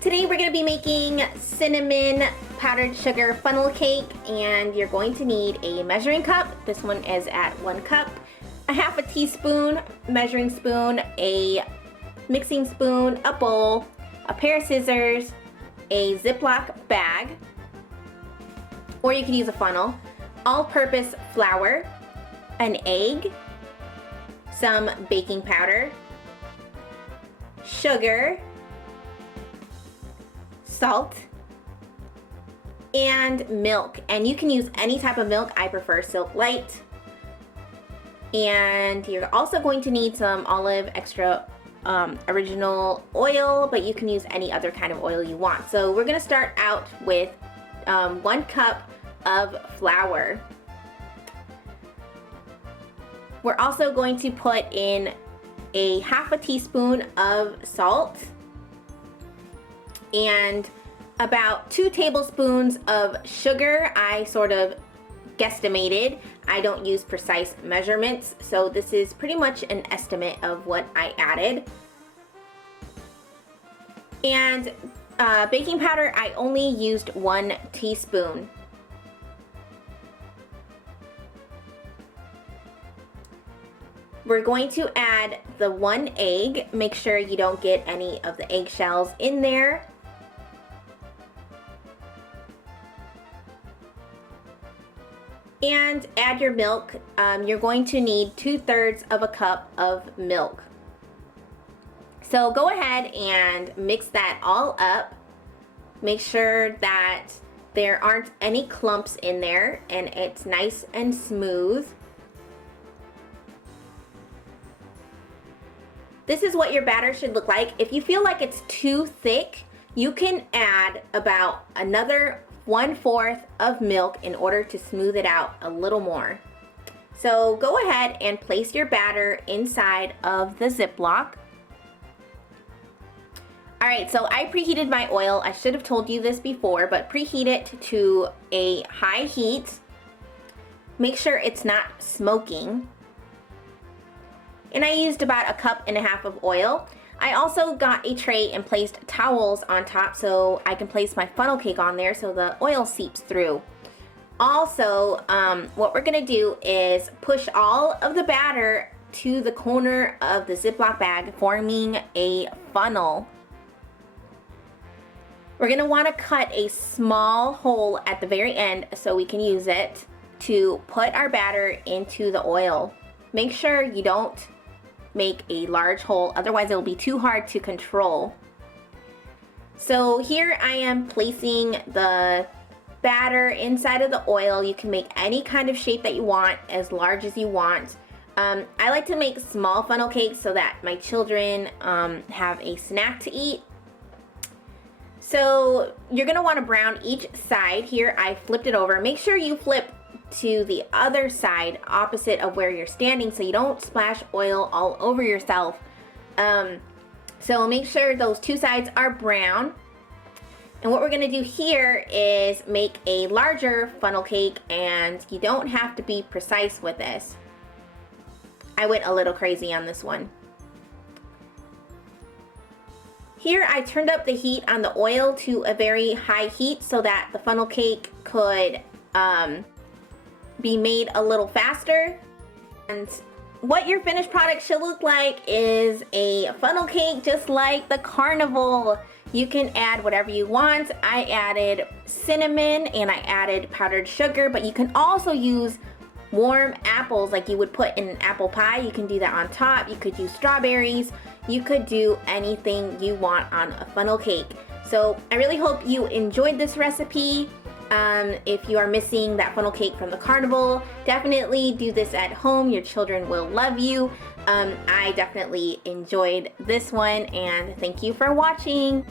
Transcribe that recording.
Today we're going to be making cinnamon powdered sugar funnel cake, and you're going to need a measuring cup. This one is at 1 cup, a half a teaspoon measuring spoon, a mixing spoon, a bowl, a pair of scissors, a Ziploc bag, or you can use a funnel, all-purpose flour, an egg, some baking powder, sugar, salt, and milk. And you can use any type of milk. I prefer Silk Light. And you're also going to need some olive extra original oil, but you can use any other kind of oil you want. So we're gonna start out with 1 cup of flour. We're also going to put in a half a teaspoon of salt and about 2 tablespoons of sugar. I sort of guesstimated. I don't use precise measurements, so this is pretty much an estimate of what I added. And baking powder, I only used 1 teaspoon. We're going to add the 1 egg. Make sure you don't get any of the eggshells in there. And add your milk. You're going to need 2/3 of a cup of milk. So go ahead and mix that all up. Make sure that there aren't any clumps in there and it's nice and smooth. This is what your batter should look like. If you feel like it's too thick, you can add about another 1/4 of milk in order to smooth it out a little more. So go ahead and place your batter inside of the Ziploc. Alright, so I preheated my oil. I should have told you this before, but preheat it to a high heat. Make sure it's not smoking. And I used about 1.5 cups of oil. I also got a tray and placed towels on top so I can place my funnel cake on there so the oil seeps through. Also, what we're gonna do is push all of the batter to the corner of the Ziploc bag, forming a funnel. We're gonna wanna cut a small hole at the very end so we can use it to put our batter into the oil. Make sure you don't make a large hole, otherwise it will be too hard to control. So here I am placing the batter inside of the oil. You can make any kind of shape that you want, as large as you want. I like to make small funnel cakes so that my children have a snack to eat. So you're gonna wanna brown each side. Here I flipped it over. Make sure you flip to the other side opposite of where you're standing so you don't splash oil all over yourself. So make sure those 2 sides are brown. And what we're gonna do here is make a larger funnel cake, and you don't have to be precise with this. I went a little crazy on this one. Here I turned up the heat on the oil to a very high heat so that the funnel cake could be made a little faster. And what your finished product should look like is a funnel cake just like the Carnival. You can add whatever you want. I added cinnamon and I added powdered sugar, but you can also use warm apples like you would put in an apple pie. You can do that on top. You could use strawberries. You could do anything you want on a funnel cake. So I really hope you enjoyed this recipe. If you are missing that funnel cake from the Carnival, definitely do this at home. Your children will love you. I definitely enjoyed this one, and thank you for watching.